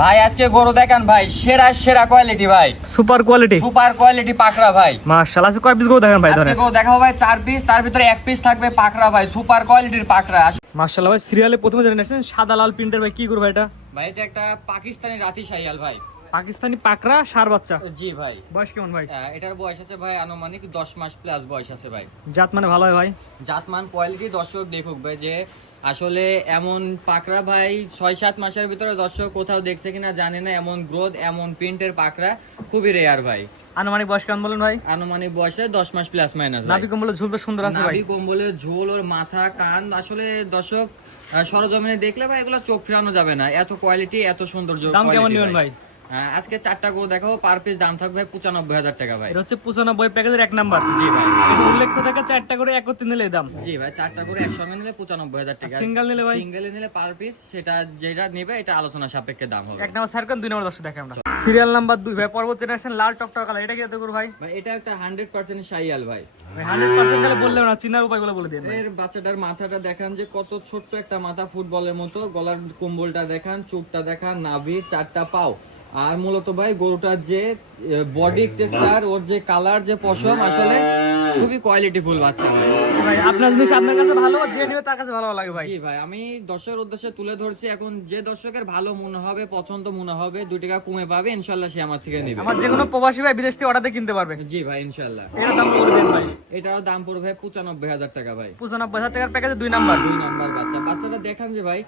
ভাই আজকে গরু দেখান ভাই, সেরা সেরা কোয়ালিটি ভাই, সুপার কোয়ালিটি পাকড়া ভাই। মাশাআল্লাহ। আজকে কয় পিস গরু দেখান ভাই? আজকে গরু দেখাবো ভাই 4 পিস, তার ভিতরে 1 পিস থাকবে পাকড়া ভাই, সুপার কোয়ালিটির পাকড়া। মাশাআল্লাহ ভাই, সিরিয়ালে প্রথমে জেনারেশন সাদা লাল প্রিন্টের ভাই, কি গরু ভাই এটা? ভাই এটা একটা পাকিস্তানি রাতি শাহিয়াল ভাই, পাকিস্তানি পাকড়া সার বাচ্চা। জি ভাই। বয়স কেমন ভাই? এটার বয়স আছে ভাই আনুমানিক 10 মাস প্লাস বয়স আছে ভাই। জাত মানে ভালো হয় ভাই? জাতমান কোয়ালিটি দর্শক দেখুক ভাই, যে আসলে এমন পাকড়া ভাই 6-7 মাসের ভিতরে দর্শক কোথাও দেখছে কিনা জানি না, এমন গ্রোথ এমন প্রিন্টের পাকড়া খুবই রেয়ার ভাই। আনুমানিক বয়স কেমন বলেন ভাই? আনুমানিক বয়সে 10 মাস প্লাস মাইনাস। নাভি কম্বলের ঝুল তো সুন্দর আছে ভাই। নাভি কম্বলের ঝোল, ওর মাথা কান আসলে দর্শক সরজমিনে দেখলে ভাই এগুলো চোখ ফেরানো যাবে না, এত কোয়ালিটি এত সৌন্দর্য। দাম কেমন নেবেন ভাই? আজকে 4টা গরু দেখাবো, পার পিস দাম থাকবে 95,000 টাকা ভাই। এটা হচ্ছে 95 প্যাকেজের 1 নাম্বার। জি ভাই। এটা উল্লেখ থাকে 4টা করে একত্রে নিলে এই দাম। জি ভাই, 4টা করে একসঙ্গে নিলে 95,000 টাকা। সিঙ্গেল নিলে ভাই? সিঙ্গেলে নিলে পার পিস সেটা যেটা নেবে এটা আলোচনা সাপেক্ষে দাম হবে। 1 নাম্বার সার্কেল, 2 নাম্বার দর্শক দেখে আমরা। সিরিয়াল নাম্বার 2 ভাই, পরবর্তী জেনারেশন লাল টকটক কালার, এটা কি এত গরু ভাই? ভাই এটা একটা 100% শাহিয়াল ভাই। ভাই 100% কালে বললেন না, চিনার উপায়গুলো বলে দিন ভাই। এর বাচ্চাটার মাথাটা দেখান যে কত ছোট্ট একটা মাথা, ফুটবলের মতো। গলার কম্বলটা দেখান, চোখটা দেখান, নাভি, 4টা পাও। আর মূলত ভাই গরুটার যে বডি টেক্সচার, ওর যে কালার, যে পশম, আসলে খুবই কোয়ালিটিফুল বাচ্চা ভাই। ভাই আপনার জিনিস আপনার কাছে ভালো, যে নেবে তার কাছে ভালো লাগে ভাই। জি ভাই, আমি দর্শকের উদ্দেশ্যে তুলে ধরছি। এখন যে দর্শকের ভালো মনে হবে, পছন্দ মনে হবে, 2 টাকা কমে পাবে ইনশাআল্লাহ, সে আমার থেকে নেবে। আমার যে কোনো প্রবাসী ভাই বিদেশ থেকে অর্ডার দিয়ে কিনতে পারবে। জি ভাই ইনশাআল্লাহ। এর দাম বলে দেন ভাই। এটারও দাম পড়বে 95,000 টাকা ভাই। 95,000 টাকার প্যাকেজে 2 নাম্বার। 2 নাম্বার বাচ্চা। বাচ্চাটা দেখান যে ভাই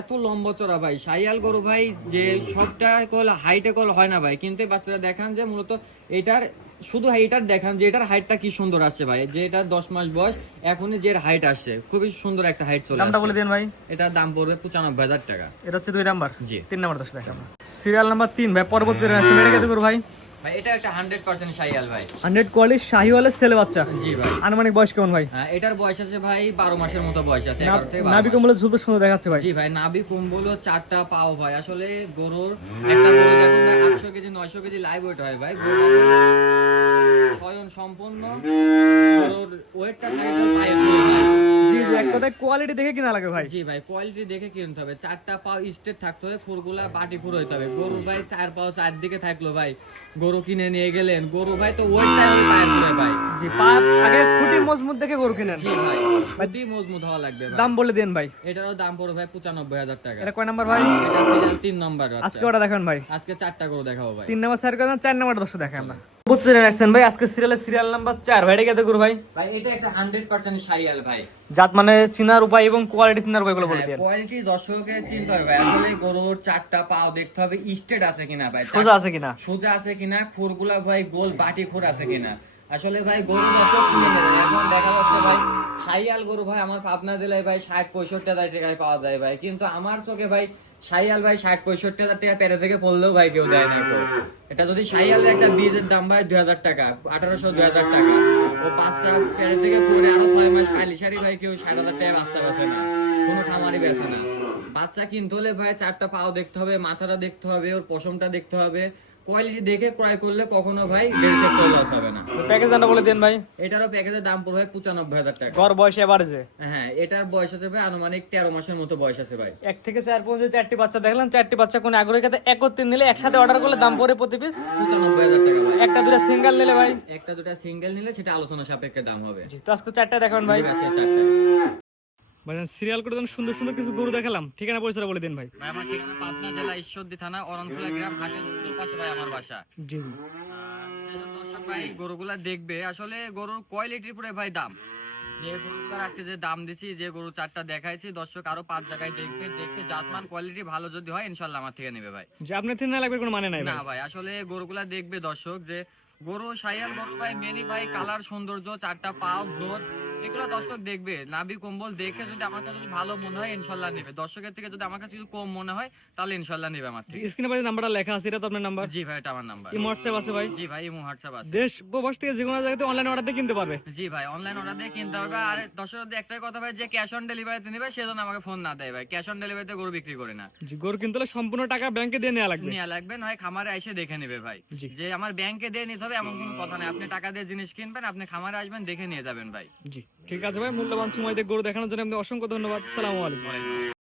এত লম্বা চড়া ভাই, শাহিয়াল গরু ভাই, যে সবটা কল হাইটে কল হয় না ভাই, কিন্তু এই বাচ্চাটা দেখান যে মূলত এটার শুধু এইটার দেখান যে এটার হাইটটা কি সুন্দর আসছে ভাই, যে এটা 10 মাস বয়স, এখনই যে হাইট আসছে খুবই সুন্দর একটা হাইট চলে আসছে। দামটা বলে দেন ভাই। এটার দাম পড়বে 95,000 টাকা। এটা হচ্ছে 2 নাম্বার। জি। 3 নাম্বার দর্শক দেখে আমরা। সিরিয়াল নাম্বার 3 ভাই, পরবর্তী জেনারেশন, এটা কত গরু ভাই? ভাই এটা একটা 100% শাহিয়াল ভাই। 100 কোয়ালিটি শাহিওয়ালের ছেলে বাচ্চা। জি ভাই। আনুমানিক বয়স কেমন ভাই? এটার বয়স আছে ভাই 12 মাসের মতো বয়স আছে। 11 থেকে 12 নাভি মাস। কম্বলের ঝুল তো সুন্দর দেখাচ্ছে ভাই। জি ভাই, নাভি কম্বল, 4টা পাও ভাই। আসলে গরুর একটা গরু দেখুন ভাই 800 কেজি 900 কেজি লাইভ ওয়েট হয় ভাই। গরুটাকে স্বয়ং সম্পূর্ণ গরুর ওয়েটটা থাকে তো পায়ে ধরে ভাই। জি জি, এক কথায় কোয়ালিটি দেখে কিনা লাগে ভাই। জি ভাই, কোয়ালিটি দেখে কিনতে হবে। 4টা পাও স্ট্রেট থাকতে হবে, ফুরগুলা বাটি ফুর হইতে হবে। গরু ভাই 4 পাও 4 দিকে থাকলো ভাই, গরু কিনে নিয়ে গেলেন, গরু ভাই তো ওয়েটটা পায়ে ধরে ভাই। জি, পা আগে খুঁটি মজবুত দেখে গরু কিনেন। জি ভাই, খুবই মজবুত হওয়া লাগবে ভাই। দাম বলে দেন ভাই। এটারও দাম পড়বে ভাই 95,000 টাকা। এটা কয় নাম্বার ভাই? এটা সিরিয়াল 3 নাম্বার। আজকে ওটা দেখেন ভাই। আজকে 4টা করে দেখাবো ভাই। 3 নাম্বার স্যার কেন, 4 নাম্বার দর্শক দেখে আমরা। পরবর্তী জেনারেশন ভাই, আজকে সিরিয়াল নাম্বার 4 ভাই, এটা কত গরু ভাই? ভাই এটা একটা 100% শাহিয়াল ভাই। জাত মানে চিনার উপায় এবং কোয়ালিটি চিনার উপায়গুলো বলে দেন। কোয়ালিটি দর্শককে চিন্তা হবে ভাই। আসলে গরুর 4টা পাও দেখতে হবে স্ট্রেট আছে কিনা ভাই, সোজা আছে কিনা, সোজা আছে কিনা, খুরগুলা ভাই গোল বাটি খুর আছে কিনা। আসলে ভাই গরু দর্শক কিনে নেবেন। এখন দেখা যাচ্ছে ভাই শাহিয়াল গরু ভাই আমার পাবনা জেলায় ভাই 60-65,000 টাকায় পাওয়া যায় ভাই, কিন্তু আমার চোখে ভাই শাহিয়াল ভাই 60-65,000 টাকা পেরে থেকে পড়লেও ভাই কেউ দেয় না কেউ। এটা যদি শাহিয়ালের একটা বীজের দাম ভাই 2,000 টাকা, 1,800-2,000 টাকা, ও বাচ্চা পেরে থেকে পরে আরো 6 মাস পালিশারি ভাই কেউ 60,000 টাকা বাচ্চা বেছে না, কোনো খামারি বেছে না। বাচ্চা কিনতে হলে ভাই 4টা পাও দেখতে হবে, মাথাটা দেখতে হবে, ওর পশমটা দেখতে হবে। কোয়ালিটি দেখে ক্রয় করলে কখনো ভাই 1.5 লস হবে না। প্যাকেজ দামটা বলে দেন ভাই। এটারও প্যাকেজের দাম পড়বে 95,000 টাকা। গড় বয়স এভারেজে? হ্যাঁ, এটার বয়স আছে ভাই আনুমানিক 13 মাসের মতো বয়স আছে ভাই। 1 থেকে 4 পর্যন্ত 4টি বাচ্চা দেখলাম। 4টি বাচ্চা কোন আগ্রহী কাছে একত্রে নিলে একসাথে অর্ডার করলে দাম পড়ে প্রতি পিস 95,000 টাকা ভাই। একটা দুটা সিঙ্গেল নিলে ভাই? একটা দুটা সিঙ্গেল নিলে সেটা আলোচনা সাপেক্ষে দাম হবে। জি, তো আজকে 4টা দেখাবেন ভাই। ঠিক আছে, 4টা। ভাই সিরিয়াল করে সুন্দর সুন্দর কিছু গরু দেখালাম, ঠিকানা পরিচয় বলে দিন ভাই। ভাই আমার ঠিকানা পাবনা জেলা ঈশ্বরদী থানা অরণখোলা গ্রাম, হাটের উত্তর পাশে ভাই আমার বাসা। জি জি। দর্শক ভাই গরুগুলা দেখবে, আসলে গরুর কোয়ালিটির উপরে ভাই দাম। যে গরুটার আজকে যে দাম দিছি, যে গরু 4টা দেখাইছি, দর্শক আরো 5 জায়গায় দেখবে, দেখে জাতমান কোয়ালিটি ভালো যদি হয় ইনশাআল্লাহ আমার থেকে নেবে ভাই। যে আপনি তিন না লাগবে কোনো মানে নাই না ভাই। ভাই, আসলে গরুগুলা দেখবে দর্শক, যে গরু শাহিয়াল গরু ভাই মেনি ভাই কালার সৌন্দর্য, 4টা পাও গ্রোথ, এগুলো দর্শক দেখবে। নাভি কম্বল দেখে যদি আমার কাছে যদি ভালো মনে হয় ইনশাআল্লাহ নেবে। দর্শকের থেকে যদি আমার কাছে যদি কম মনে হয় তাহলে ইনশাআল্লাহ নেবে আমার থেকে। স্ক্রিনে ভাই নাম্বারটা লেখা আছে, এটা তো আপনার নাম্বার? জি ভাই, এটা আমার নাম্বার। কি হোয়াটসঅ্যাপ আছে ভাই? জি ভাই, ইমো হোয়াটসঅ্যাপ আছে। দেশ প্রবাস থেকে যে কোনো জায়গাতে অনলাইন অর্ডার দিয়ে কিনতে পারবে? জি ভাই, অনলাইন অর্ডার দিয়ে কিনতে হবে। আর দর্শকদের একটাই কথা ভাই, যে ক্যাশ অন ডেলিভারিতে নেবে সেজন্য আমাকে ফোন না দেয় ভাই। ক্যাশ অন ডেলিভারিতে গরু বিক্রি করে না। জি, গরু কিনতে হলে সম্পূর্ণ টাকা ব্যাংকে দিয়ে নেওয়া লাগবে। নেওয়া লাগবে, নয় খামারে এসে দেখে নেবে ভাই। জি। যে আমার ব্যাংকে দিয়ে নিতে হবে এমন কোনো কথা নেই। আপনি টাকা দিয়ে জিনিস কিনবেন, আপনি খামারে আসবেন, দেখে নিয়ে যাবেন ভাই। জি, ঠিক আছে ভাই। মূল্যবান সময় দিয়ে গরু দেখানোর জন্য আপনাকে অসংখ্য ধন্যবাদ। আসসালামু আলাইকুম।